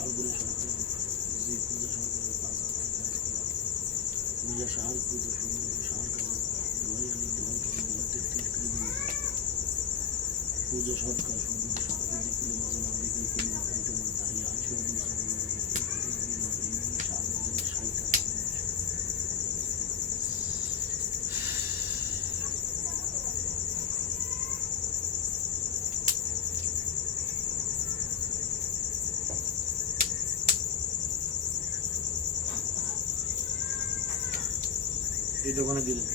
সরকারের জি পূজা সরকারের পাঁচ পূজা সাহার পূজা সুন্দর সাহার দোয়াই আনি দোয়াই করে তেত্রিশ কিলোমিটার পূজা সরকার সুন্দর এই দোকানে দিলেন